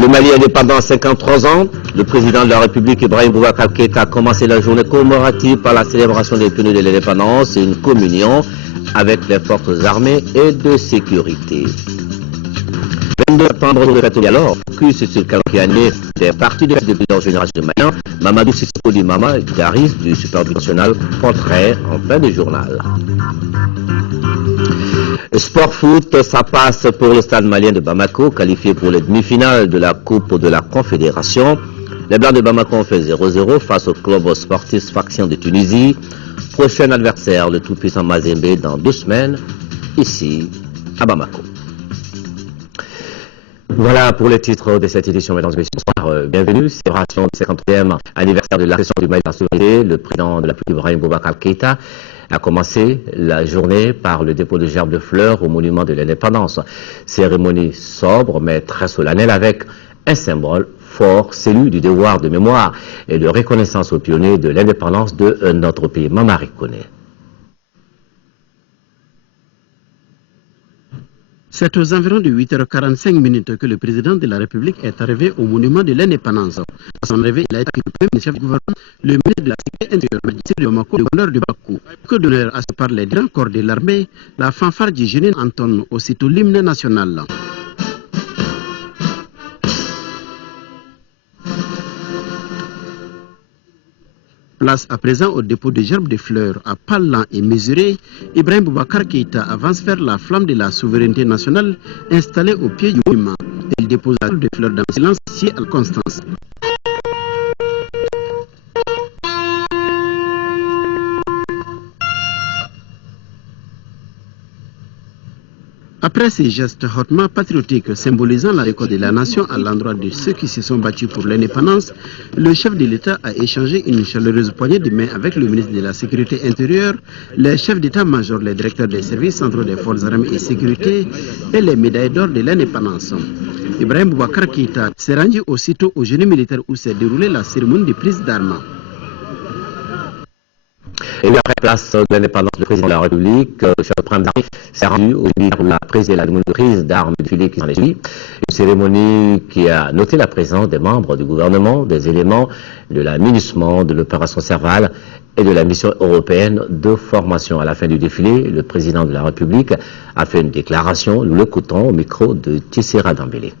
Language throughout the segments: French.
Le Mali indépendant à 53 ans, le président de la République Ibrahim Boubacar Keïta a commencé la journée commémorative par la célébration des tenues de l'indépendance et une communion avec les forces armées et de sécurité. 22 septembre, jour de fête alors, focus sur le calendrier des partis de plusieurs générations de Maliens. Mamadou Sissoko Dimama, guitariste du Super National, portrait en fin de journal. Sport foot, ça passe pour le stade malien de Bamako, qualifié pour les demi-finales de la Coupe de la Confédération. Les Blancs de Bamako ont fait 0-0 face au club sportif Faction de Tunisie. Prochain adversaire, le tout-puissant Mazembe, dans 2 semaines, ici à Bamako. Voilà pour les titres de cette édition, mesdames et messieurs. Bienvenue, célébration du 50e anniversaire de l'accession du Mali à la souveraineté. Le président de la République, Ibrahim Boubacar Keïta, a commencé la journée par le dépôt de gerbes de fleurs au monument de l'indépendance. Cérémonie sobre mais très solennelle avec un symbole fort, celui du devoir de mémoire et de reconnaissance aux pionniers de l'indépendance de notre pays. Mamari Koné. C'est aux environs de 8h45 que le président de la République est arrivé au monument de l'indépendance. À son arrivée, il a été le premier chef du gouvernement, le ministre de la Sécurité intérieure, de Bamako, le gouverneur de Bakou. Que d'honneur à ce par les grands corps de l'armée, la fanfare du génie entonne aussitôt l'hymne national. Place à présent au dépôt de gerbes de fleurs à pas lent et mesuré, Ibrahim Boubacar Keïta avance vers la flamme de la souveraineté nationale installée au pied du monument. Il dépose la de fleurs dans le silence si à Constance. Après ces gestes hautement patriotiques symbolisant la récolte de la nation à l'endroit de ceux qui se sont battus pour l'indépendance, le chef de l'État a échangé une chaleureuse poignée de main avec le ministre de la Sécurité intérieure, les chefs d'état-major, les directeurs des services centraux des forces armées et sécurité et les médailles d'or de l'indépendance. Ibrahim Boubacar Keïta s'est rendu aussitôt au génie militaire où s'est déroulée la cérémonie de prise d'armes. Et puis après place de l'indépendance, le président de la République, chef de Prime d'armes, s'est rendu au milieu pour la prise d'armes de filet qui s'en est suivie. Une cérémonie qui a noté la présence des membres du gouvernement, des éléments de la MINUSMA, de l'opération Serval et de la mission européenne de formation. À la fin du défilé, le président de la République a fait une déclaration, nous l'écoutons au micro de Tissera Dambélé.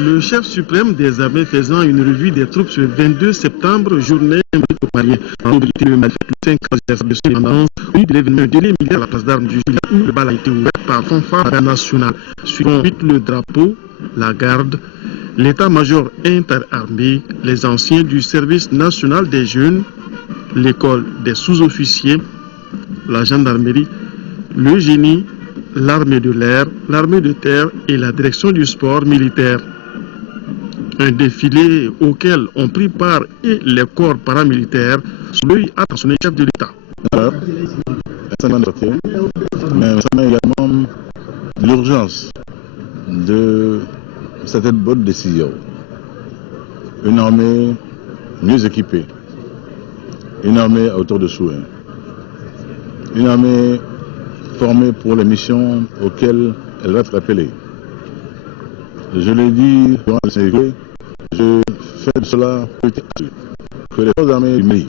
Le chef suprême des armées faisant une revue des troupes ce 22 septembre, journée Malien. En mobilité, le Mali fait le 5 ans de son indépendance, de l'événement délai militaire à la place d'armes du Julia où le bal a été ouvert par fanfare nationale. Suivant le drapeau, la garde, l'état-major interarmé, les anciens du service national des jeunes, l'école des sous-officiers, la gendarmerie, le génie, l'armée de l'air, l'armée de terre et la direction du sport militaire. Un défilé auquel ont pris part et les corps paramilitaires sous l'œil attentionné chef de l'État. Mais ça également l'urgence de certaines bonnes décisions. Une armée mieux équipée, une armée à hauteur de souhait, une armée formée pour les missions auxquelles elle va être appelée. Je l'ai dit durant le séjour, je fais de cela que les forces armées du Mali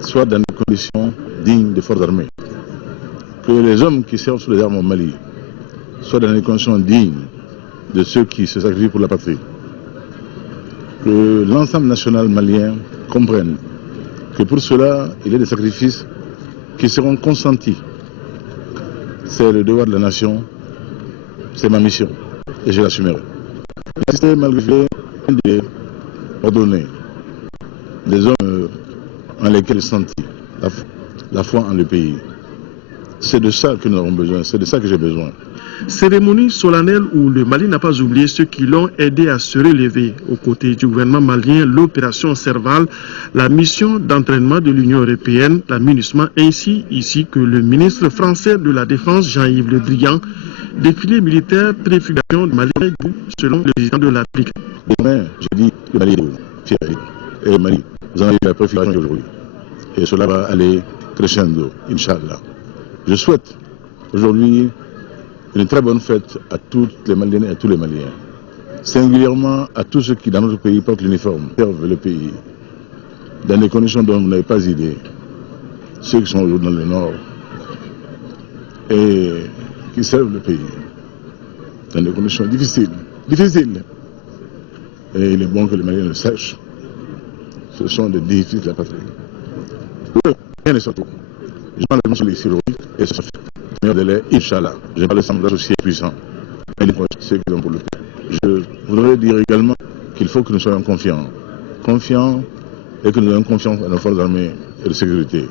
soient dans des conditions dignes des forces armées. Que les hommes qui servent sous les armes au Mali soient dans des conditions dignes de ceux qui se sacrifient pour la patrie. Que l'ensemble national malien comprenne que pour cela, il y a des sacrifices qui seront consentis. C'est le devoir de la nation, c'est ma mission et je l'assumerai. Insister malgré des ordonnées, des hommes en lesquels sentis la foi en le pays. C'est de ça que nous avons besoin, c'est de ça que j'ai besoin. Cérémonie solennelle où le Mali n'a pas oublié ceux qui l'ont aidé à se relever. Aux côtés du gouvernement malien, l'opération Serval, la mission d'entraînement de l'Union européenne, la MINUSMA, ainsi ici que le ministre français de la Défense, Jean-Yves Le Drian, défilé militaire préfiguration du Mali selon le président de la République. Demain, je dis le Mali est fier. Et le Mali, vous en avez la préfiguration aujourd'hui. Et cela va aller crescendo, Inch'Allah. Je souhaite aujourd'hui une très bonne fête à toutes les Maliennes et à tous les Maliens. Singulièrement à tous ceux qui, dans notre pays, portent l'uniforme, servent le pays, dans des conditions dont vous n'avez pas idée. Ceux qui sont aujourd'hui dans le Nord et qui servent le pays, dans des conditions difficiles. Et il est bon que les Maliens le sachent. Ce sont des défis de la patrie. Rien n'est sorti. Je parle de les chirurgies et ce sont meilleur délai, Inch'Allah. Je parle de semblage aussi puissant. Mais les ceux qui ont pour le pays. Je voudrais dire également qu'il faut que nous soyons confiants. Confiants et que nous ayons confiance dans nos forces armées et de sécurité.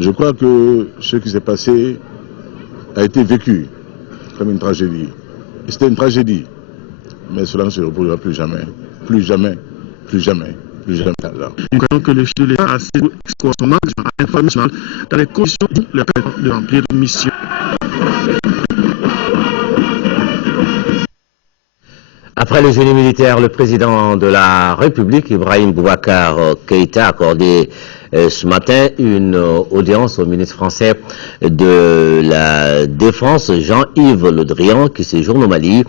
Je crois que ce qui s'est passé a été vécu comme une tragédie. Et c'était une tragédie. Mais cela ne se reproduira plus jamais. Plus jamais. Plus jamais. Plus jamais. Nous croyons que le chef de l'État a assez son engagement international dans les conditions de remplir une mission. Après le génie militaire, le président de la République, Ibrahim Boubacar Keïta, a accordé ce matin une audience au ministre français de la Défense, Jean-Yves Le Drian, qui séjourne au Mali.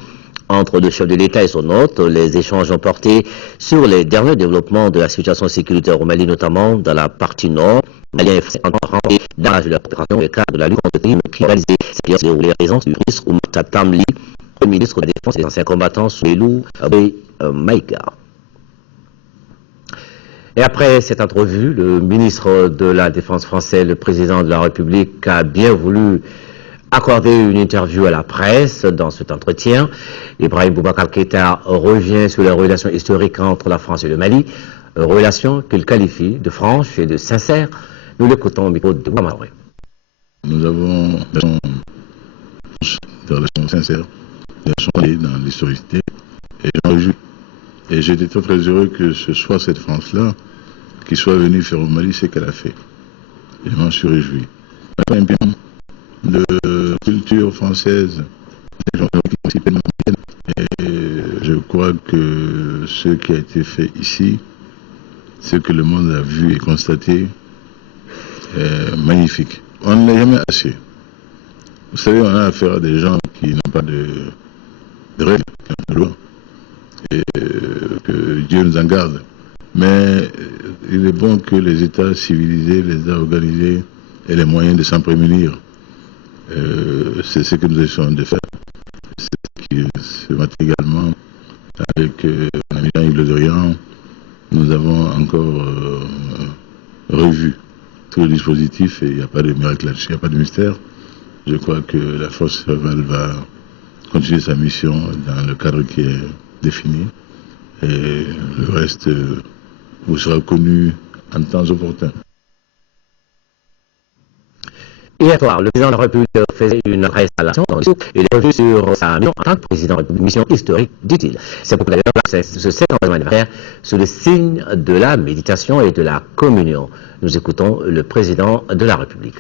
Entre le chef de l'État et son hôte, les échanges ont porté sur les derniers développements de la situation sécuritaire au Mali, notamment dans la partie nord. Maliens et Français ont rentré dans la coopération dans le cadre de la lutte contre le terrorisme qui réalisé sur les raisons du ministre Oumata Tamli, le ministre de la Défense et des anciens combattants Souelou Maïka. Et après cette entrevue, le ministre de la Défense français, le président de la République, a bien voulu accorder une interview à la presse. Dans cet entretien, Ibrahim Boubacar Keïta revient sur les relations historiques entre la France et le Mali, relations qu'il qualifie de franches et de sincères. Nous l'écoutons au micro de Boubacar. Nous avons des relations sincères, des relations dans l'historicité, et j'en réjouis. Et j'étais très très heureux que ce soit cette France-là qui soit venue faire au Mali ce qu'elle a fait. Et je m'en suis réjoui. De culture française, et je crois que ce qui a été fait ici, ce que le monde a vu et constaté, est magnifique. On ne l'est jamais assez. Vous savez, on a affaire à des gens qui n'ont pas de règles, de loi, et que Dieu nous en garde. Mais il est bon que les États civilisés, les États organisés aient les moyens de s'en prémunir. C'est ce que nous essayons de faire. C'est ce qui se met également avec mon ami Jean-Yves Le Drian. Nous avons encore revu tout le dispositif et il n'y a pas de miracle là-dessus, il n'y a pas de mystère. Je crois que la force navale va continuer sa mission dans le cadre qui est défini et le reste vous sera connu en temps opportun. Hier soir, le président de la République faisait une adresse à la nation dans le souk. Il est revenu sur sa mission en tant que président de la République, mission historique, dit-il. C'est pourquoi d'ailleurs ce 50e anniversaire sous le signe de la méditation et de la communion. Nous écoutons le président de la République.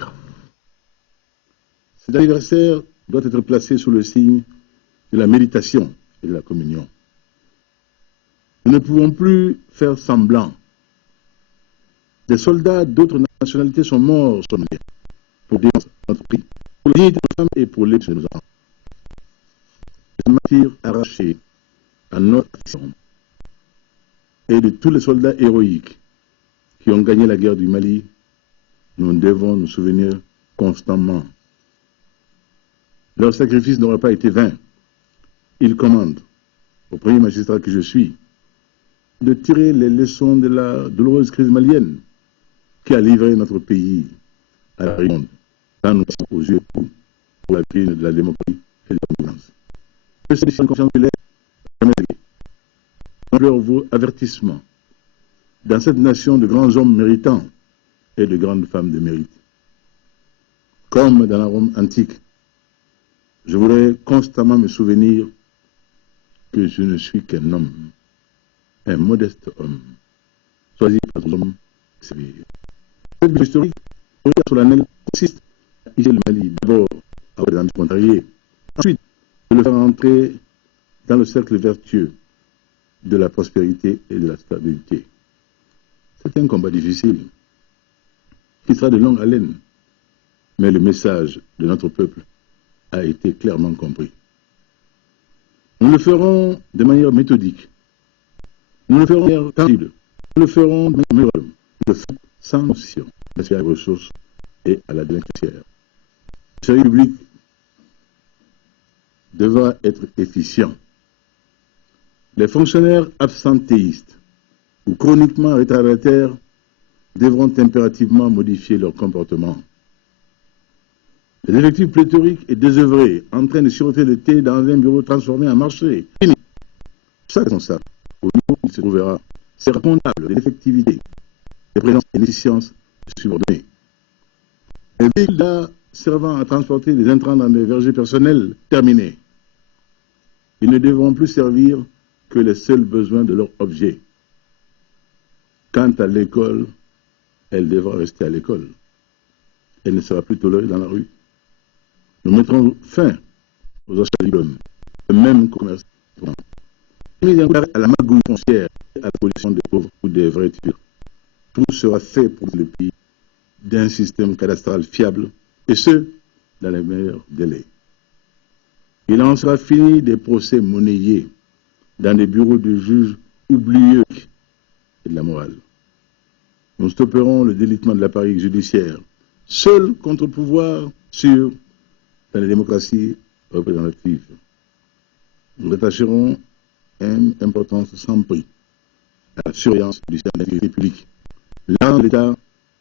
Cet anniversaire doit être placé sous le signe de la méditation et de la communion. Nous ne pouvons plus faire semblant. Des soldats d'autres nationalités sont morts sur nos pour défendre notre pays, pour la dignité de nos femmes et pour les de nos enfants. Les martyrs arrachés à notre action et de tous les soldats héroïques qui ont gagné la guerre du Mali, nous devons nous souvenir constamment. Leur sacrifice n'aura pas été vain. Ils commandent au premier magistrat que je suis de tirer les leçons de la douloureuse crise malienne qui a livré notre pays à la monde, dans nos aux yeux pour la vie de la démocratie et de la gouvernance. Que ces décisions de confiance leur vos avertissements dans cette nation de grands hommes méritants et de grandes femmes de mérite. Comme dans la Rome antique, je voudrais constamment me souvenir que je ne suis qu'un homme, un modeste homme, choisi par l'homme civil. Cette vie historique solennelle consiste à isoler le Mali d'abord à des amis contrariés, ensuite de le faire entrer dans le cercle vertueux de la prospérité et de la stabilité. C'est un combat difficile qui sera de longue haleine, mais le message de notre peuple a été clairement compris. Nous le ferons de manière méthodique. Nous le ferons de manière tangible. Nous le ferons de manière mesurable. Nous le ferons sans opposition à la ressources et à la délinquance. Le service public devra être efficient. Les fonctionnaires absentéistes ou chroniquement retardataires devront impérativement modifier leur comportement. Les effectifs pléthoriques et désœuvrés en train de siroter le thé dans un bureau transformé en marché. Fini. Chaque responsable, au niveau où il se trouvera, sera comptable de l'effectivité, des présences et l'efficience subordonnées. Les véhicules là servant à transporter des intrants dans des vergers personnels terminés. Ils ne devront plus servir que les seuls besoins de leur objet. Quant à l'école, elle devra rester à l'école. Elle ne sera plus tolérée dans la rue. Nous mettrons fin aux achats de diplômes, même commerce. Mise en garde à la magouille foncière et à la pollution des pauvres ou des vrais étudiants. Tout sera fait pour le pays d'un système cadastral fiable, et ce, dans les meilleurs délais. Il en sera fini des procès monnayés dans des bureaux de juges oublieux et de la morale. Nous stopperons le délitement de l'appareil judiciaire, seul contre-pouvoir sûr dans les démocraties représentatives. Nous attacherons une importance sans prix à la surveillance du système d'intégrité publique. L'argent de l'État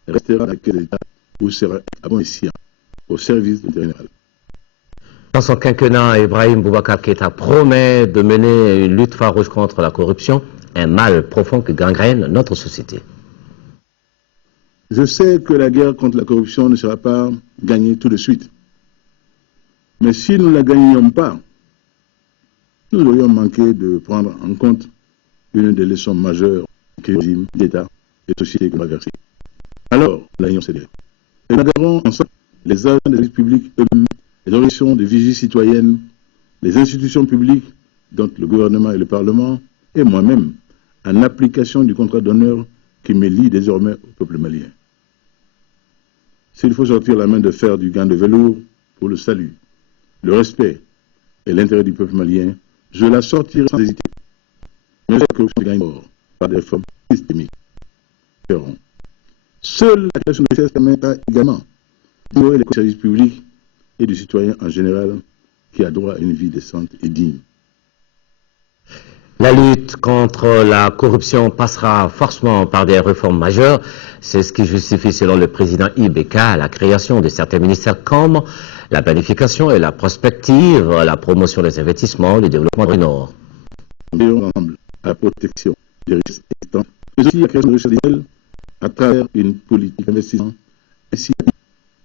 restera dans la caisse de l'État ou sera à bon escient au service de l'intérêt général. Dans son quinquennat, Ibrahim Boubacar Keïta promet de mener une lutte farouche contre la corruption, un mal profond qui gangrène notre société. Je sais que la guerre contre la corruption ne sera pas gagnée tout de suite. Mais si nous ne la gagnions pas, nous aurions manqué de prendre en compte une des leçons majeures que le régime d'État et de société que nous avons versées. Alors, l'Union CDR. Et nous garderons ensemble les agents des services publics eux-mêmes, les organisations de vigie citoyenne, les institutions publiques, dont le gouvernement et le Parlement, et moi-même, en application du contrat d'honneur qui me lie désormais au peuple malien. S'il faut sortir la main de fer du gant de velours pour le salut, le respect et l'intérêt du peuple malien, je la sortirai sans hésiter. Mais la corruption gagne mort par des réformes systémiques. Seule la création de richesse permettra également d'honorer les services publics et du citoyen en général qui a droit à une vie décente et digne. La lutte contre la corruption passera forcément par des réformes majeures. C'est ce qui justifie, selon le président Ibeka, la création de certains ministères comme la planification et la prospective, la promotion des investissements, le développement du Nord. Nous veillons ensemble à la protection des richesses existantes, mais aussi à la création de richesses nouvelles à travers une politique d'investissement ainsi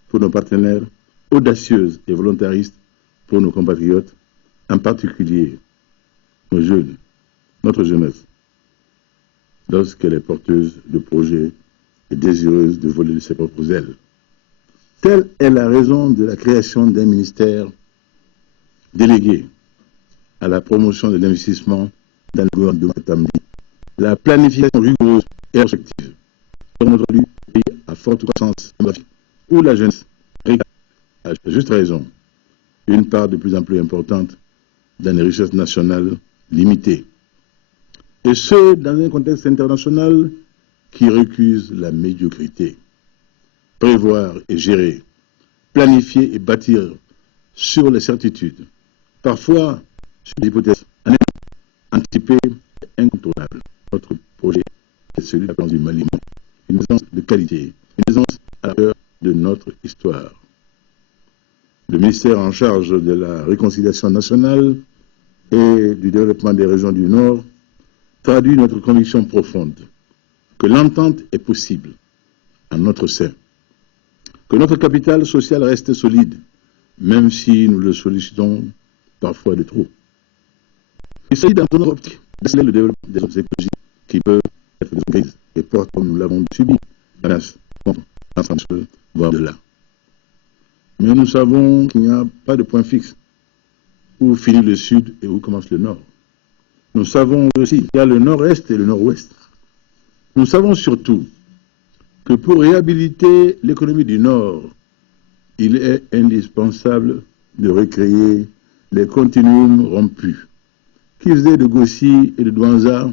pour nos partenaires, audacieuse et volontariste pour nos compatriotes, en particulier nos jeunes, notre jeunesse, lorsqu'elle est porteuse de projets et désireuse de voler de ses propres ailes. Telle est la raison de la création d'un ministère délégué à la promotion de l'investissement dans le gouvernement de Tamdi. La planification rigoureuse et objective dans notre pays à forte croissance démographique, où la jeunesse réclame, à juste raison, une part de plus en plus importante dans les richesses nationales limitées. Et ce, dans un contexte international qui récuse la médiocrité. Prévoir et gérer, planifier et bâtir sur les certitudes, parfois sur des hypothèses anticipées et incontournables. Notre projet est celui de la plante du Mali, une aisance de qualité, une aisance à la hauteur de notre histoire. Le ministère en charge de la réconciliation nationale et du développement des régions du Nord traduit notre conviction profonde que l'entente est possible en notre sein, que notre capital social reste solide, même si nous le sollicitons parfois de trop. Il s'agit dans notre optique d'accélérer le développement des autres écologies qui peuvent être des crises et portent, comme nous l'avons subi, menace contre l'ensemble, voire de là. Mais nous savons qu'il n'y a pas de point fixe où finit le sud et où commence le nord. Nous savons aussi qu'il y a le nord-est et le nord-ouest. Nous savons surtout que pour réhabiliter l'économie du Nord, il est indispensable de recréer les continuums rompus qui faisaient de Gossi et de Douanza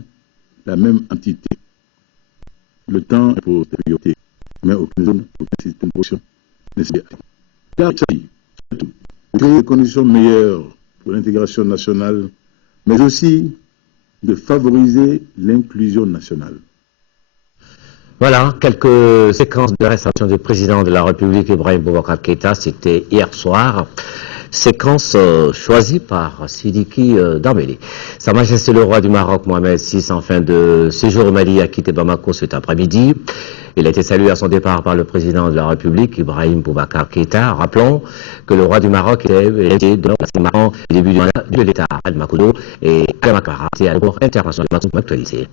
la même entité. Le temps est pour des priorités, mais aucune zone, aucun système de production n'est nécessaire. Car il s'agit surtout de créer des conditions meilleures pour l'intégration nationale, mais aussi de favoriser l'inclusion nationale. Voilà, quelques séquences de l'arrestation du président de la République, Ibrahim Boubacar Keïta, c'était hier soir. Séquence choisie par Sidiki Dambélé. Sa Majesté le roi du Maroc, Mohamed VI, en fin de séjour au Mali, a quitté Bamako cet après-midi. Il a été salué à son départ par le président de la République, Ibrahim Boubacar Keïta. Rappelons que le roi du Maroc était dans le début du mandat de l'État à Makodo et à Makara, à l'aéroport international actualisé.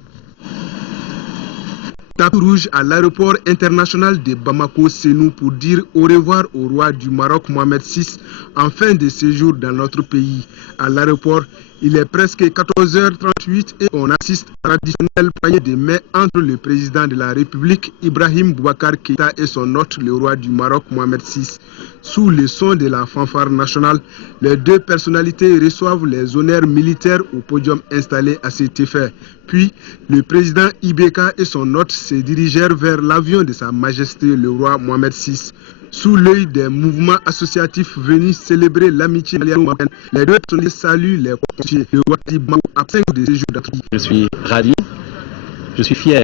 Tapis rouge à l'aéroport international de Bamako-Sénou pour dire au revoir au roi du Maroc Mohamed VI en fin de séjour dans notre pays. À l'aéroport, il est presque 14h38 et on assiste à la traditionnelle poignée de main entre le président de la République Ibrahim Boubacar Keïta et son hôte, le roi du Maroc Mohamed VI. Sous le son de la fanfare nationale, les deux personnalités reçoivent les honneurs militaires au podium installé à cet effet. Puis, le président Ibeka et son hôte se dirigèrent vers l'avion de Sa Majesté le roi Mohamed VI. Sous l'œil des mouvements associatifs venus célébrer l'amitié malienne, les deux personnalités saluent les conseillers. Le roi Bamako après 5 jours de séjour d'Afrique. Je suis ravi, je suis fier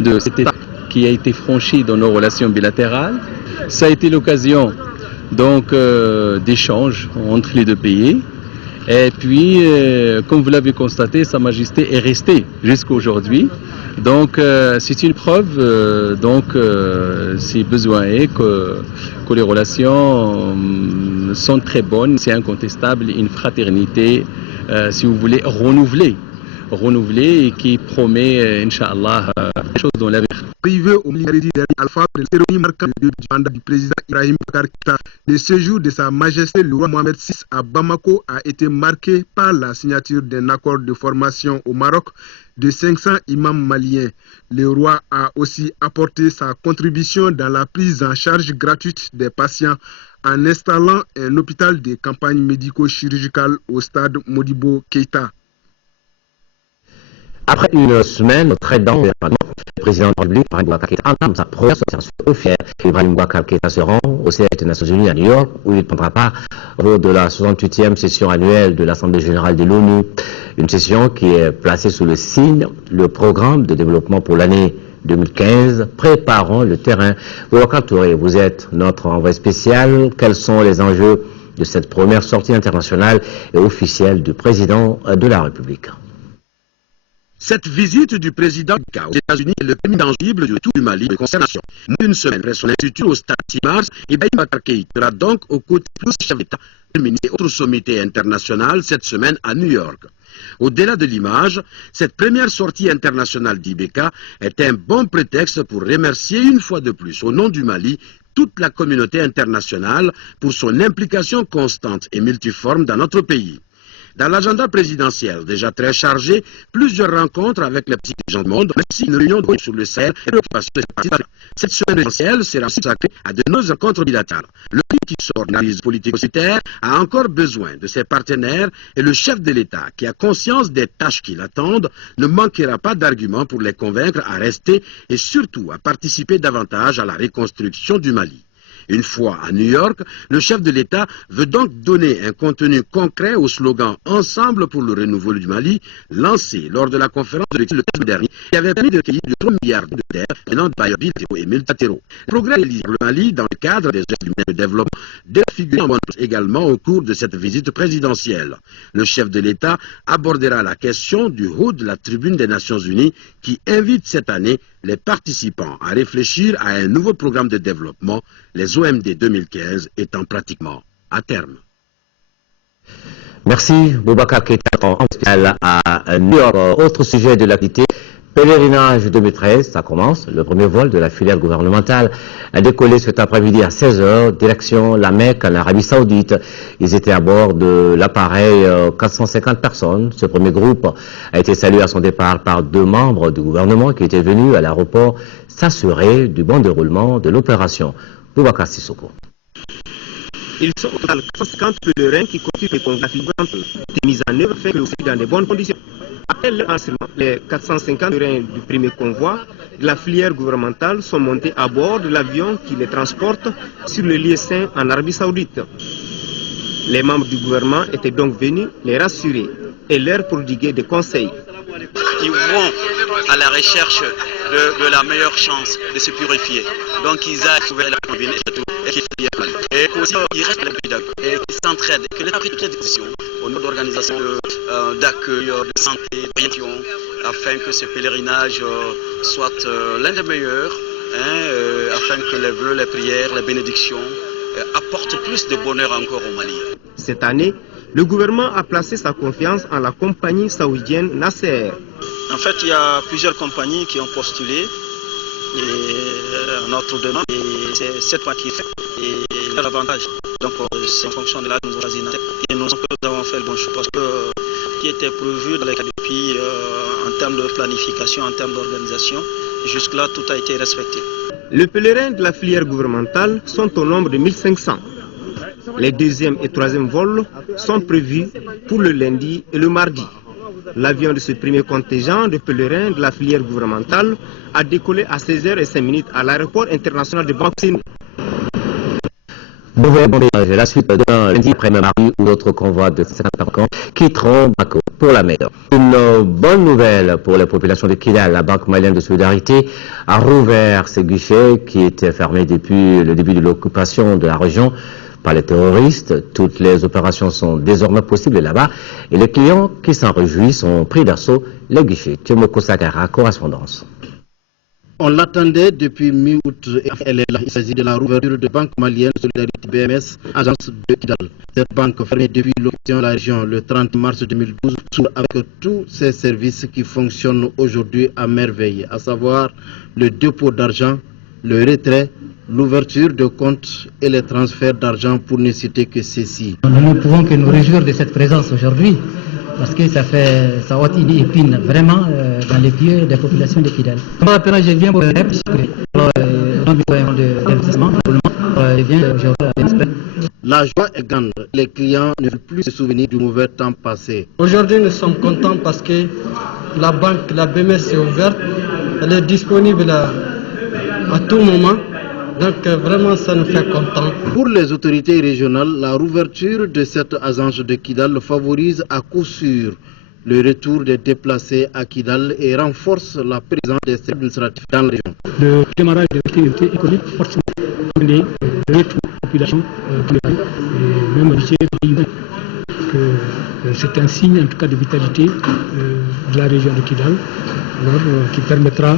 de cette étape qui a été franchie dans nos relations bilatérales. Ça a été l'occasion donc d'échanges entre les deux pays. Et puis, comme vous l'avez constaté, Sa Majesté est restée jusqu'à aujourd'hui. Donc, c'est une preuve, si besoin est, que les relations sont très bonnes. C'est incontestable, une fraternité, si vous voulez, renouvelée et qui promet, Inch'Allah, des choses dans l'avenir. Arrivé au mercredi dernier, Alpha, le cérémonie marquant le début du mandat du président Ibrahim Boubacar Keïta, le séjour de Sa Majesté le roi Mohamed VI à Bamako a été marqué par la signature d'un accord de formation au Maroc de 500 imams maliens. Le roi a aussi apporté sa contribution dans la prise en charge gratuite des patients en installant un hôpital de campagne médico-chirurgicale au stade Modibo Keïta. Après une semaine très dense, le président de la République, Ibrahim Boubacar Keïta, entame sa première sortie officielle. Ibrahim Boubacar Keïta se rend au siège des Nations Unies à New York, où il prendra part lors de la 68e session annuelle de l'Assemblée générale de l'ONU. Une session qui est placée sous le signe, le programme de développement pour l'année 2015, préparons le terrain. Boubacar Touré, vous êtes notre envoyé spécial. Quels sont les enjeux de cette première sortie internationale et officielle du président de la République? Cette visite du président aux États-Unis est le premier tangible du tour du Mali de consternation. Moins d'une semaine après son institut au stade 6 mars, Ibrahim Boubacar Keïta sera donc aux côtés de chefs d'État, le ministre et autres sommités internationales cette semaine à New York. Au-delà de l'image, cette première sortie internationale d'Ibeka est un bon prétexte pour remercier une fois de plus au nom du Mali toute la communauté internationale pour son implication constante et multiforme dans notre pays. Dans l'agenda présidentiel, déjà très chargé, plusieurs rencontres avec les dirigeants du monde, mais aussi une réunion sur le Sahel et l'occupation des partis. Cette semaine présidentielle sera consacrée à de nombreuses rencontres bilatérales. Le pays qui sort d'une analyse politique-sociétaire a encore besoin de ses partenaires et le chef de l'État, qui a conscience des tâches qui l'attendent, ne manquera pas d'arguments pour les convaincre à rester et surtout à participer davantage à la reconstruction du Mali. Une fois à New York, le chef de l'État veut donc donner un contenu concret au slogan « Ensemble pour le renouveau du Mali » lancé lors de la conférence de l'exil le 15 dernier qui avait permis de recueillir de 3 milliards de terres venant de bailleurs bilatéraux et multilatéraux. Le progrès réalisé par le Mali dans le cadre des gestes humains de développement devait figurer en bonne place également au cours de cette visite présidentielle. Le chef de l'État abordera la question du haut de la tribune des Nations Unies qui invite cette année les participants à réfléchir à un nouveau programme de développement, les OMD 2015 étant pratiquement à terme. Merci Boubacar Keïta en spécial à New York. Autre sujet de l'activité, pèlerinage 2013, ça commence. Le premier vol de la filiale gouvernementale a décollé cet après-midi à 16h, direction la Mecque en Arabie Saoudite. Ils étaient à bord de l'appareil 450 personnes. Ce premier groupe a été salué à son départ par 2 membres du gouvernement qui étaient venus à l'aéroport s'assurer du bon déroulement de l'opération. Boubacar Sissoko. Ils sont au total 450 pèlerins qui constituent les convois affiliantes. Des mises en œuvre fait que aussi dans de bonnes conditions. Après l'enseignement, les 450 pèlerins du premier convoi de la filière gouvernementale sont montés à bord de l'avion qui les transporte sur le lieu saint en Arabie Saoudite. Les membres du gouvernement étaient donc venus les rassurer et leur prodiguer des conseils. Ils vont à la recherche de la meilleure chance de se purifier. Donc ils aillent trouver la combine et tout, et qu'ils aussi ils restent et qu'ils s'entraident, que l'État pris toutes les décisions au niveau d'organisation d'accueil, de santé, d'orientation, afin que ce pèlerinage soit l'un des meilleurs, afin que les vœux, les prières, les bénédictions apportent plus de bonheur encore au Mali. Cette année, le gouvernement a placé sa confiance en la compagnie saoudienne Nasser. En fait, il y a plusieurs compagnies qui ont postulé notre demande et c'est cette fois qui est faite et l'avantage. Donc c'est en fonction de là que nous avons fait le bon choix parce que qui était prévu dans les cas depuis en termes de planification, en termes d'organisation, jusque-là tout a été respecté. Les pèlerins de la filière gouvernementale sont au nombre de 1500. Les deuxième et troisième vols sont prévus pour le lundi et le mardi. L'avion de ce premier contingent de pèlerins de la filière gouvernementale a décollé à 16h05 à l'aéroport international de Bangkok. La suite d'un lundi après-midi où d'autres convois de 50 ans quitteront Bamako pour la mer. Une bonne nouvelle pour les populations de Kidal. La Banque malienne de solidarité a rouvert ses guichets qui étaient fermés depuis le début de l'occupation de la région par les terroristes. Toutes les opérations sont désormais possibles là-bas et les clients qui s'en réjouissent ont pris d'assaut les guichets. Tiomoko Sagara, correspondance. On l'attendait depuis mi-août et elle est là. Il s'agit de la rouverture de Banque malienne de solidarité BMS, agence de Kidal. Cette banque fermée depuis l'occupation de la région le 30 mars 2012 s'ouvre avec tous ses services qui fonctionnent aujourd'hui à merveille, à savoir le dépôt d'argent, le retrait, l'ouverture de comptes et les transferts d'argent pour ne citer que ceci. Nous ne pouvons que nous réjouir de cette présence aujourd'hui parce que ça ôte une épine vraiment dans les pieds des populations de Kidal. Maintenant, je viens pour le rêve, La joie est grande. Les clients ne veulent plus se souvenir du mauvais temps passé. Aujourd'hui, nous sommes contents parce que la banque, la BMS est ouverte. Elle est disponible à tout moment. Donc vraiment, ça nous fait content. Pour les autorités régionales, la rouverture de cette agence de Kidal favorise à coup sûr le retour des déplacés à Kidal et renforce la présence des services administratifs dans la région. Le démarrage de l'activité économique forcément pour les retours de la population et même c'est un signe en tout cas de vitalité de la région de Kidal qui permettra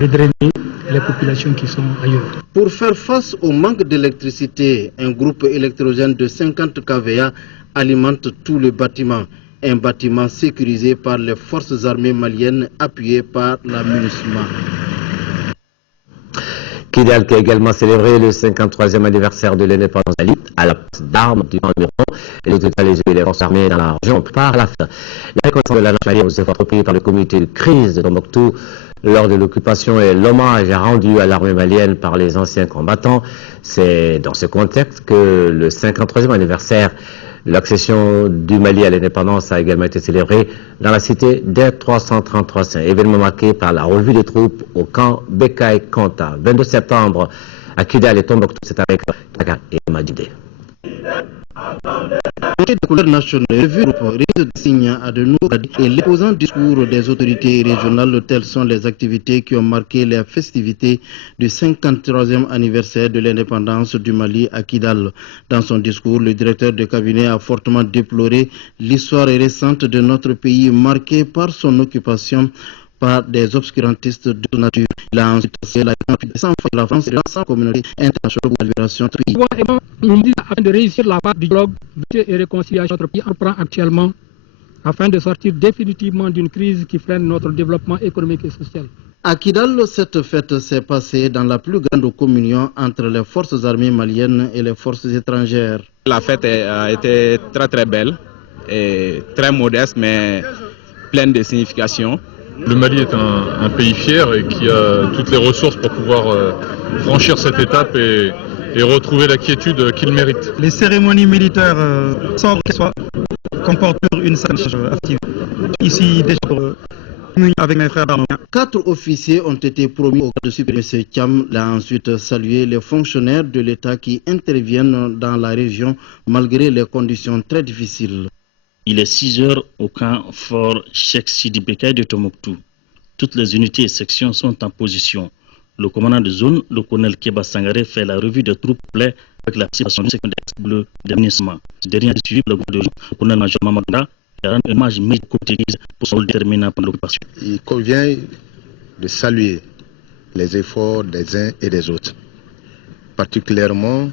de drainer les populations qui sont ailleurs. Pour faire face au manque d'électricité, un groupe électrogène de 50 kVA alimente tout le bâtiment. Un bâtiment sécurisé par les forces armées maliennes appuyées par la MINUSMA. Kidal qui a également célébré le 53e anniversaire de l'indépendance mali à la place d'armes du Cameroun et le total des forces armées dans la région par la fin. La reconnaissance de la nation malienne aux efforts entrepris par le comité de crise de Tombouctou lors de l'occupation et l'hommage rendu à l'armée malienne par les anciens combattants. C'est dans ce contexte que le 53e anniversaire de l'accession du Mali à l'indépendance a également été célébré dans la cité des 333. Événement marqué par la revue des troupes au camp Bekay Kanta. 22 septembre à Kidal et Tombouctou, c'est avec Kaka et Madjidé. Le de couleur nationale risque de signer à de nouveaux et l'imposant discours des autorités régionales telles sont les activités qui ont marqué les festivités du 53e anniversaire de l'indépendance du Mali à Kidal. Dans son discours, le directeur de cabinet a fortement déploré l'histoire récente de notre pays marquée par son occupation par des obscurantistes de nature. Il a ensuite fait la la France et la communauté internationale pour la libération du pays. Afin de réussir la part du dialogue et réconciliation, notre pays reprend actuellement afin de sortir définitivement d'une crise qui freine notre développement économique et social. À Kidal, cette fête s'est passée dans la plus grande communion entre les forces armées maliennes et les forces étrangères. La fête a été très très belle et très modeste mais pleine de signification. Le Mali est un pays fier et qui a toutes les ressources pour pouvoir franchir cette étape et et retrouver la quiétude qu'ils méritent. Les cérémonies militaires, sans qu'elles soient, comportent une certaine active. Ici, déjà, avec mes frères d'armes. 4 officiers ont été promis au cadre de M. Thiam a ensuite salué les fonctionnaires de l'État qui interviennent dans la région malgré les conditions très difficiles. Il est 6 heures au camp fort Cheikh Sidi Bekay de Tombouctou. Toutes les unités et sections sont en position. Le commandant de zone, le colonel Keba Sangaré, fait la revue des troupes avec la participation du secondaire bleu d'administration. Ce dernier a suivi le groupe de zone, le colonel major Mamadou qui a rendu un hommage médico-technique pour son rôle déterminant pour l'occupation. Il convient de saluer les efforts des uns et des autres, particulièrement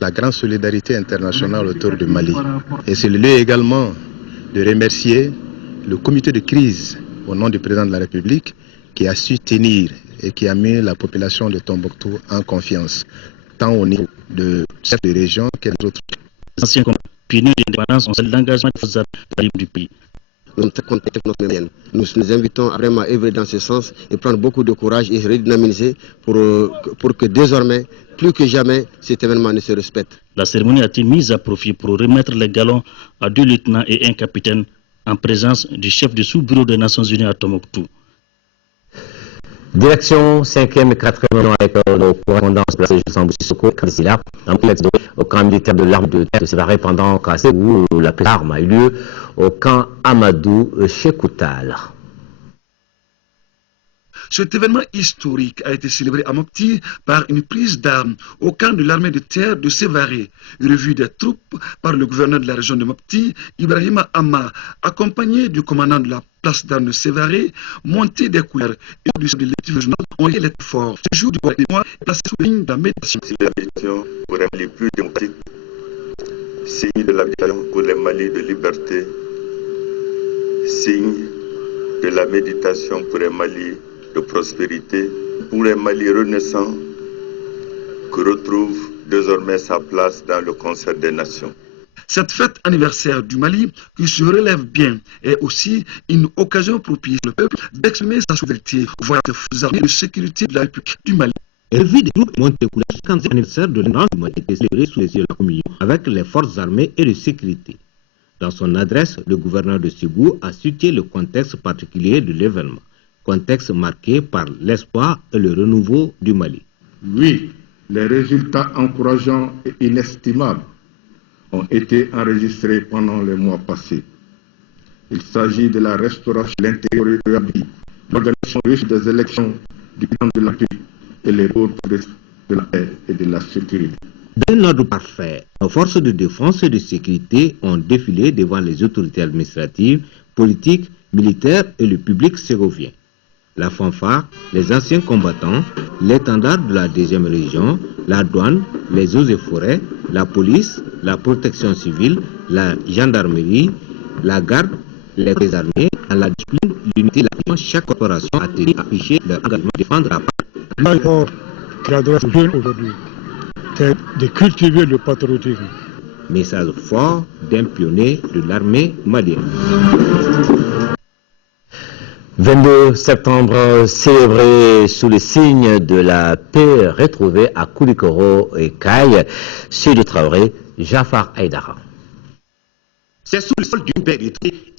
la grande solidarité internationale autour du Mali. Et c'est le lieu également de remercier le comité de crise au nom du président de la République qui a su tenir et qui a mis la population de Tombouctou en confiance, tant au niveau de chefs de région que des autres. Les anciens pionniers de l'indépendance ont l'engagement des forces armées du pays. Nous nous invitons à vraiment œuvrer dans ce sens et prendre beaucoup de courage et redynamiser pour que désormais, plus que jamais, cet événement ne se respecte. La cérémonie a été mise à profit pour remettre les galons à 2 lieutenants et 1 capitaine en présence du chef du sous-bureau des Nations Unies à Tombouctou. Direction 5e et 4e avec nos correspondances placées juste en Boussissoko, d'ici là, en complexe au camp militaire de l'arme de terre de Sévaré pendant cassé où la prise d'armes a eu lieu au camp Amadou Chekoutal. Cet événement historique a été célébré à Mopti par une prise d'armes au camp de l'armée de terre de Sévaré, revue des troupes par le gouverneur de la région de Mopti, Ibrahima Amma, accompagné du commandant de la place d'armes de Sévaré, montée des couleurs et du chef de l'équipe régionale ont été les forts. Ce jour du mois est placé sous la ligne de la méditation. C'est la mission pour un Mali plus démocratique, signe de la méditation pour les Mali de liberté, signe de la méditation pour un Mali de prospérité, pour un Mali renaissant qui retrouve désormais sa place dans le concert des nations. Cette fête anniversaire du Mali, qui se relève bien, est aussi une occasion propice au peuple d'exprimer sa souveraineté, voire des forces armées de sécurité de la République du Mali. Elle vit des groupes montés pour le 50e anniversaire de l'indépendance du Mali été célébré sous les yeux de la communion avec les forces armées et de sécurité. Dans son adresse, le gouverneur de Ségou a situé le contexte particulier de l'événement. Contexte marqué par l'espoir et le renouveau du Mali. Oui, les résultats encourageants et inestimables ont été enregistrés pendant les mois passés. Il s'agit de la restauration de l'intérieur du pays, l'organisation riche des élections du président de la République et les autres de la paix et de la sécurité. D'un ordre parfait, nos forces de défense et de sécurité ont défilé devant les autorités administratives, politiques, militaires et le public ségovien. La fanfare, les anciens combattants, l'étendard de la 2e région, la douane, les eaux et forêts, la police, la protection civile, la gendarmerie, la garde, les armées, à la discipline, l'unité, la chaque corporation a tenu à afficher leur engagement à défendre la patrie. L'effort qui adresse aux jeunes aujourd'hui, c'est de cultiver le patriotisme. Message fort d'un pionnier de l'armée malienne. 22 septembre, célébré sous le signe de la paix retrouvée à Koulikoro et Kaye, Sidi Traoré, Jafar Aïdara. C'est sous le sol d'une paix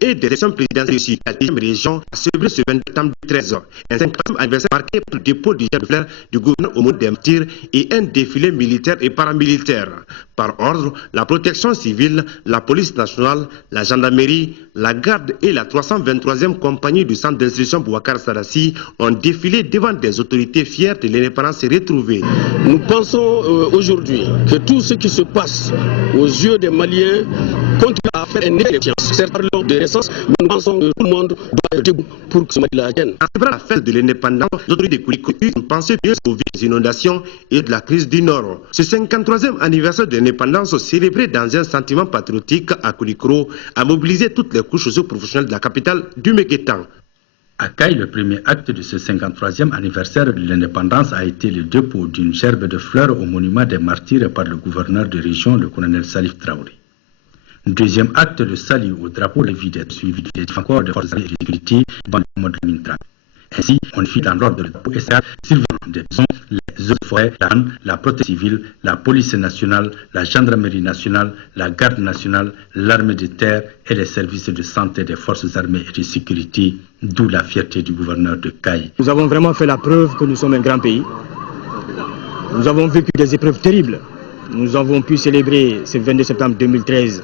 et des élections présidentielles de la 10e région à célébrer ce 22 septembre 13h. Un 50e anniversaire marqué par le dépôt du de fleurs du gouverneur au mot d'Emtir et un défilé militaire et paramilitaire. Par ordre, la protection civile, la police nationale, la gendarmerie, la garde et la 323e compagnie du centre d'instruction Bouakar Sarassi ont défilé devant des autorités fières de l'indépendance retrouvée. Nous pensons aujourd'hui que tout ce qui se passe aux yeux des Maliens continue à faire un effet de science. C'est parlons de naissance, mais nous pensons que tout le monde doit être debout pour que ce Mali la tienne. En célébrant la fête de l'indépendance, les autorités de Koulikou ont pensé mieux aux des inondations et de la crise du Nord. Ce 53e anniversaire de l'indépendance célébré dans un sentiment patriotique à Koulikoro a mobilisé toutes les couches socio-professionnelles de la capitale du Mékétan. À Kaye, le premier acte de ce 53e anniversaire de l'indépendance a été le dépôt d'une gerbe de fleurs au monument des martyrs par le gouverneur de région, le colonel Salif Traoré. Deuxième acte de salut au drapeau, le vide suivi des encore de forces armées et de sécurité dans le mode Mintra. Ainsi, on fit dans l'ordre de SR surveillant des maisons, les eaux de forêt, la protection civile, la police nationale, la gendarmerie nationale, la garde nationale, l'armée de terre et les services de santé des forces armées et de sécurité, d'où la fierté du gouverneur de Caille. Nous avons vraiment fait la preuve que nous sommes un grand pays. Nous avons vécu des épreuves terribles. Nous avons pu célébrer ce 22 septembre 2013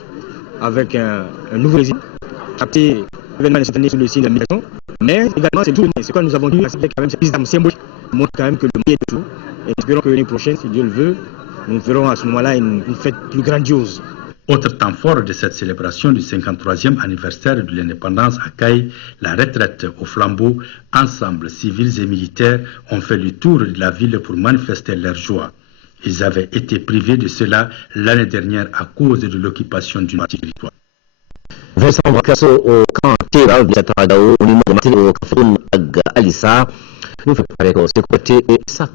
avec un nouveau régime. Après l'événement de cette année sous le signe de la migration. Mais également, c'est tout. C'est quand nous avons dû assister quand même cette arme symbolique montre quand même que le monde est de tout. Et espérons que l'année prochaine, si Dieu le veut, nous ferons à ce moment-là une fête plus grandiose. Autre temps fort de cette célébration du 53e anniversaire de l'indépendance à Caille, la retraite au flambeau, ensemble civils et militaires ont fait le tour de la ville pour manifester leur joie. Ils avaient été privés de cela l'année dernière à cause de l'occupation du territoire. Vincent Brakasso au camp Tira, Biataragao, au niveau de Martin au Kafoun Alissa, nous faisons avec ce côté et ça.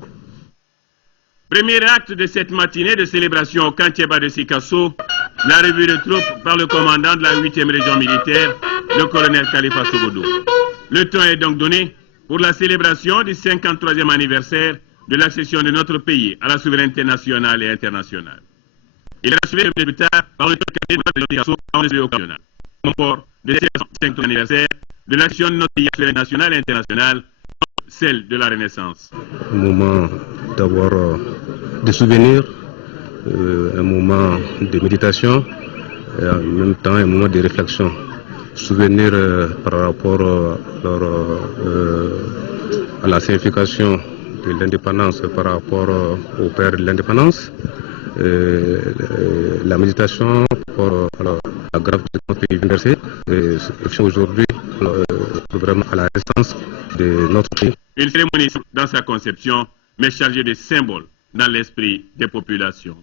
Premier acte de cette matinée de célébration au camp Tieba de Sikasso, la revue de troupes par le commandant de la 8e région militaire, le colonel Khalifa Sogodo. Le temps est donc donné pour la célébration du 53e anniversaire de l'accession de notre pays à la souveraineté nationale et internationale. Il est achevé le plus tard par le cadet de la Sikasso en occasionnel. Comport de 55e anniversaire de l'action de notre pays à la souveraineté nationale et internationale, celle de la Renaissance. Un moment d'avoir des souvenirs, un moment de méditation, et en même temps un moment de réflexion. Souvenir par rapport à la signification de l'indépendance par rapport au père de l'indépendance, la méditation pour la gravité de notre pays versé, et aujourd'hui vraiment à la naissance de notre pays. Une cérémonie dans sa conception, mais chargée de symboles dans l'esprit des populations.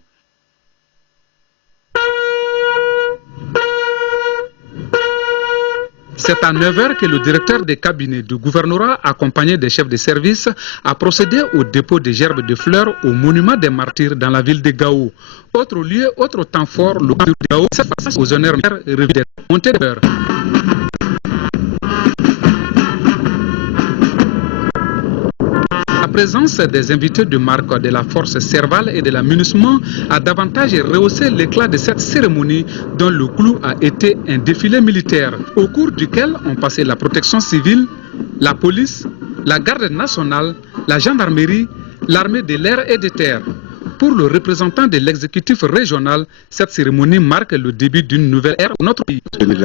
C'est à 9h que le directeur des cabinets du gouvernorat, accompagné des chefs de service, a procédé au dépôt des gerbes de fleurs au monument des martyrs dans la ville de Gao. Autre lieu, autre temps fort, le camp de Gao, cette fois aux honneurs revus d'être montés de peur. La présence des invités de marque de la force Serval et de la MINUSMA a davantage rehaussé l'éclat de cette cérémonie dont le clou a été un défilé militaire au cours duquel ont passé la protection civile, la police, la garde nationale, la gendarmerie, l'armée de l'air et de terre. Pour le représentant de l'exécutif régional, cette cérémonie marque le début d'une nouvelle ère pour notre pays. Nous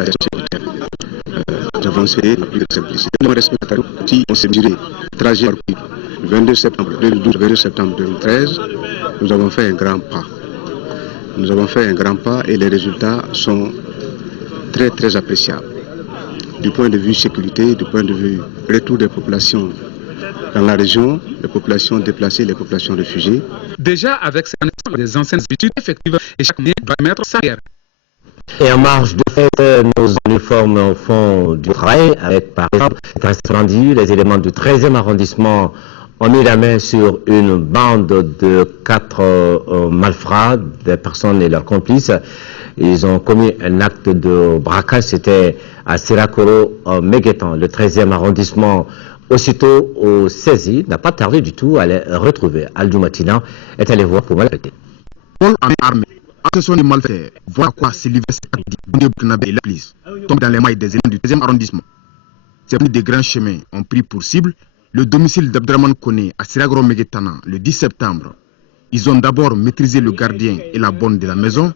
avons essayé de simplicité. Nous respectons qui on s'est duré. Trajet 22 septembre 2012, 22 septembre 2013, nous avons fait un grand pas. Nous avons fait un grand pas et les résultats sont très très appréciables. Du point de vue sécurité, du point de vue retour des populations dans la région, les populations déplacées, les populations réfugiées. Déjà avec des anciennes habitudes effectives et chaque année doit mettre sa guerre. Et en marge de fait, nos uniformes font du travail avec, par exemple, les éléments du 13e arrondissement ont mis la main sur une bande de 4 malfrats, des personnes et leurs complices. Ils ont commis un acte de braquage, c'était à Sirakoro, Meguetan, le 13e arrondissement. Aussitôt saisi, n'a pas tardé du tout à les retrouver. Aldou Matina est allé voir pour maltraiter. Paul en armée, association des malfaiteurs, voir quoi se livrer et la police tombe dans les mailles des éléments du 13e arrondissement. Ces des grands chemins ont pris pour cible le domicile d'Abdraman Kone à Siragro Meguetana le 10 septembre. Ils ont d'abord maîtrisé le gardien et la bonne de la maison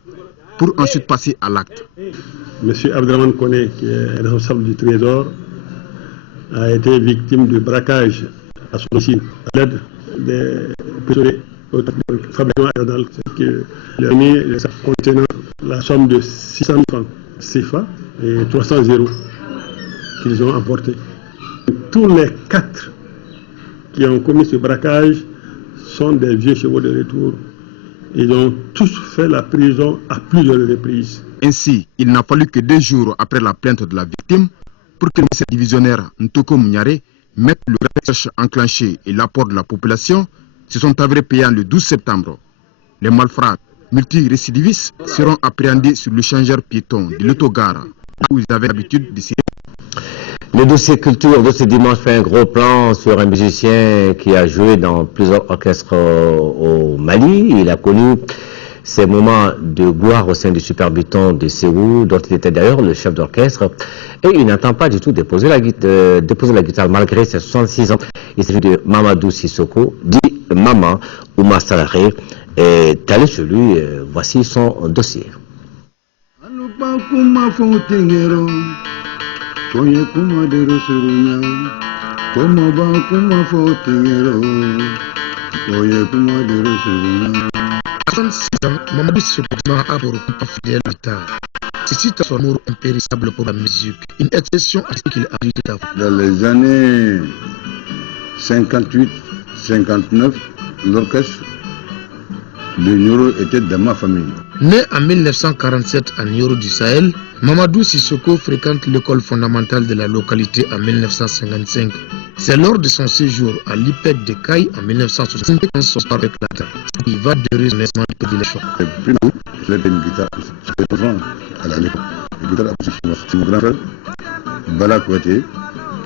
pour ensuite passer à l'acte. Monsieur Abdraman Kone, qui est responsable du trésor, a été victime de braquage à son domicile à l'aide des prisonniers fabricants aérodal, qui lui a mis contenant la somme de 600 francs CFA et 300 euros qu'ils ont apportés. Tous les 4 qui ont commis ce braquage sont des vieux chevaux de retour. Ils ont tous fait la prison à plusieurs reprises. Ainsi, il n'a fallu que 2 jours après la plainte de la victime pour que le divisionnaire Ntoko Mounyare mette le recherche enclenché et l'apport de la population se sont avérés payants le 12 septembre. Les malfrats multirécidivistes seront appréhendés sur l'échangeur piéton de l'Autogare où ils avaient l'habitude de s'y. Le dossier culture de ce dimanche fait un gros plan sur un musicien qui a joué dans plusieurs orchestres au Mali. Il a connu ces moments de gloire au sein du Super Buton de Séoul, dont il était d'ailleurs le chef d'orchestre. Et il n'entend pas du tout déposer la guitare malgré ses 66 ans. Il s'agit de Mamadou Sissoko, dit Maman Ouma Salare. Et tel est celui, voici son dossier. À 66 ans, Mamadou Sissoko a pour fidèle guitare. C'est son amour impérissable pour la musique, une expression à ce qu'il a dit avant. Dans les années 58-59, l'orchestre de Nioro était dans ma famille. Né en 1947 à Nioro du Sahel, Mamadou Sissoko fréquente l'école fondamentale de la localité en 1955. C'est lors de son séjour à l'IPEC de Caille en 1965 qu'on s'en part avec la guitare. Il va de naissement de prédilection. Je l'ai une guitare, c'est enfant à l'époque. La guitare c'est mon grand frère, Bala Kouaté,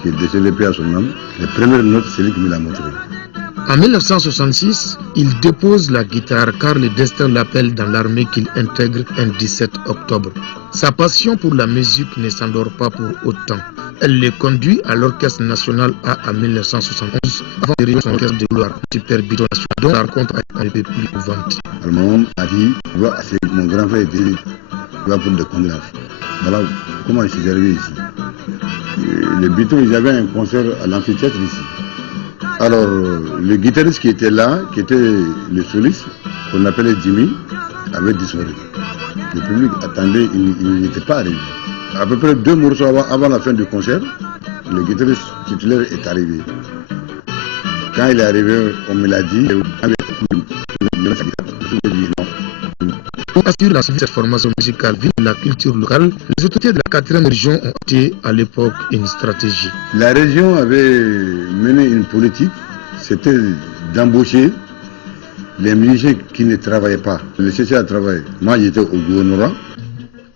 qui est décédé paix à son âme. Les premières notes, c'est lui qui me l'a montré. En 1966, il dépose la guitare car le destin l'appelle dans l'armée qu'il intègre un 17 octobre. Sa passion pour la musique ne s'endort pas pour autant. Elle le conduit à l'Orchestre National A en 1971 avant de réunir son orchestre de gloire, Super Buton National, dont la rencontre a été plus ouverte. Maman a dit, mon grand frère était là pour des condoléances. Voilà comment je suis arrivé ici. Les Butons, ils avaient un concert à l'amphithéâtre ici. Alors, le guitariste qui était là, qui était le soliste, qu'on appelait Jimmy, avait disparu. Le public attendait, il n'était pas arrivé. À peu près 2 morceaux avant la fin du concert, le guitariste titulaire est arrivé. Quand il est arrivé, on me l'a dit, pour assurer la suite de cette formation musicale vue de la culture locale, les autorités de la 4e région ont été à l'époque une stratégie. La région avait mené une politique, c'était d'embaucher les musiciens qui ne travaillaient pas, les chercher à travailler. Moi j'étais au gouvernorat.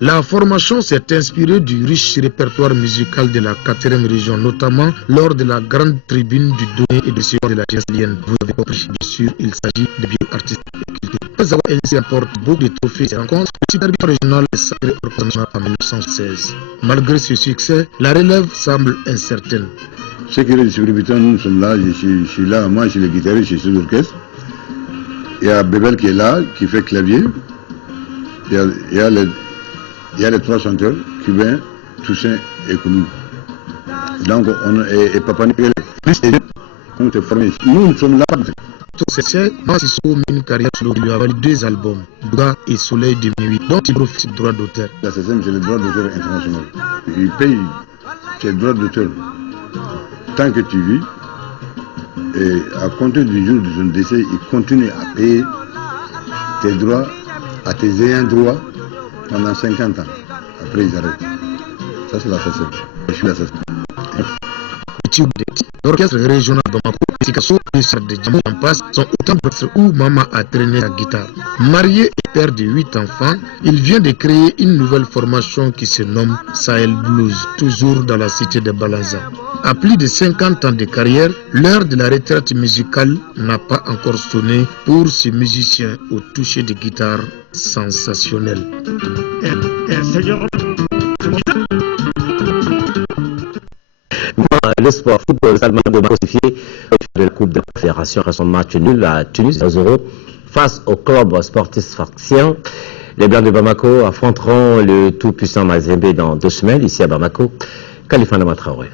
La formation s'est inspirée du riche répertoire musical de la 4e région, notamment lors de la grande tribune du Donné et du Seigneur de la Jazlienne. Vous avez compris, bien sûr, il s'agit de bio-artistes et culturels. Après avoir ainsi apporté beaucoup de trophées et rencontres, le Super Buton régional est sacré organisateur en 1916. Malgré ce succès, la relève semble incertaine. Ce qui est le Super Buton, nous sommes là, je suis là, moi je suis le guitariste, je suis l'orchestre. Il y a Bébel qui est là, qui fait clavier. Il y a les 3 chanteurs, Cubain, Toussaint et Koulou. Donc, et Papa Nicolas, on est formés. Nous sommes là. C'est Massissou mène carrière solo, il lui a valu 2 albums, Bouga et Soleil de Minuit, dont il profite de droit d'auteur. La CSM, c'est le droit d'auteur international. Il paye ses droits d'auteur tant que tu vis. Et à compter du jour de son décès, il continue à payer tes droits à tes ayants droit pendant 50 ans. Après, ils arrêtent. Ça, c'est la CSM. Je suis la CSM. L'orchestre régional de Bamako, Sikasso et de Djamou en passe sont autant d'orchestres où Mama a traîné sa guitare. Marié et père de 8 enfants, il vient de créer une nouvelle formation qui se nomme Sahel Blues, toujours dans la cité de Balanza. À plus de 50 ans de carrière, l'heure de la retraite musicale n'a pas encore sonné pour ce musicien au toucher de guitare sensationnel. Le sport football, Salman Doma qualifié de la Coupe de la Fédération après son match nul à Tunis 1-0 face au club sportif sfaxien. Les Blancs de Bamako affronteront le tout-puissant Mazembe dans 2 semaines ici à Bamako. Khalifa Nama Traoré.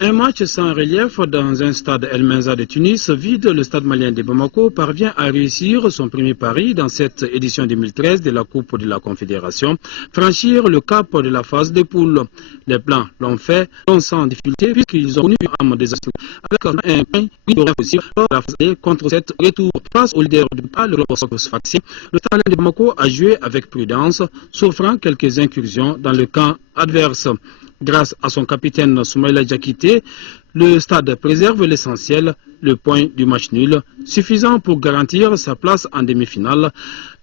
Un match sans relief dans un stade El Menza de Tunis vide. Le stade malien de Bamako parvient à réussir son premier pari dans cette édition 2013 de la Coupe de la Confédération, franchir le cap de la phase de poule. Les Blancs l'ont fait sans difficulté puisqu'ils ont connu un âme désastre avec un point qui aurait possible la phase contre cette retour. Face au leader du pas, le club sfaxien, le stade malien de Bamako a joué avec prudence, s'offrant quelques incursions dans le camp adverse. Grâce à son capitaine Soumaïla Diakité, le stade préserve l'essentiel, le point du match nul, suffisant pour garantir sa place en demi-finale.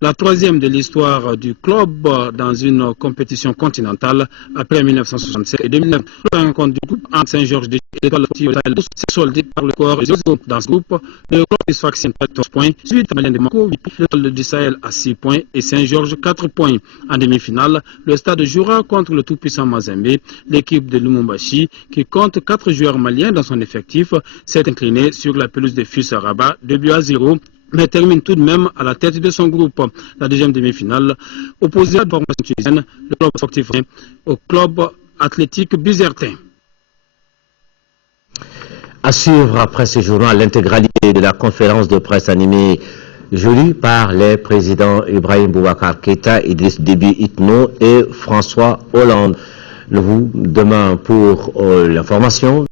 la troisième de l'histoire du club dans une compétition continentale après 1967 et 2009. La rencontre du groupe entre Saint-Georges de l'Étoile s'est soldée par le corps et dans ce groupe. Le club de Sfaxien 14 points, suite à Malien de Bamako, l'Étoile du Sahel à 6 points et Saint-Georges 4 points. En demi-finale, le stade jouera contre le tout-puissant Mazembe. L'équipe de Lumumbashi, qui compte 4 joueurs maliens dans son effectif, s'est inclinée sur la pelouse de FUS Rabat 2-0, mais termine tout de même à la tête de son groupe. La deuxième demi-finale opposée à la formation tunisienne, le club sportif au club athlétique Bizertin. À suivre après ce journal l'intégralité de la conférence de presse animée jeudi par les présidents Ibrahim Boubacar Keïta, Idriss Déby Itno et François Hollande. Nous vous demain pour l'information.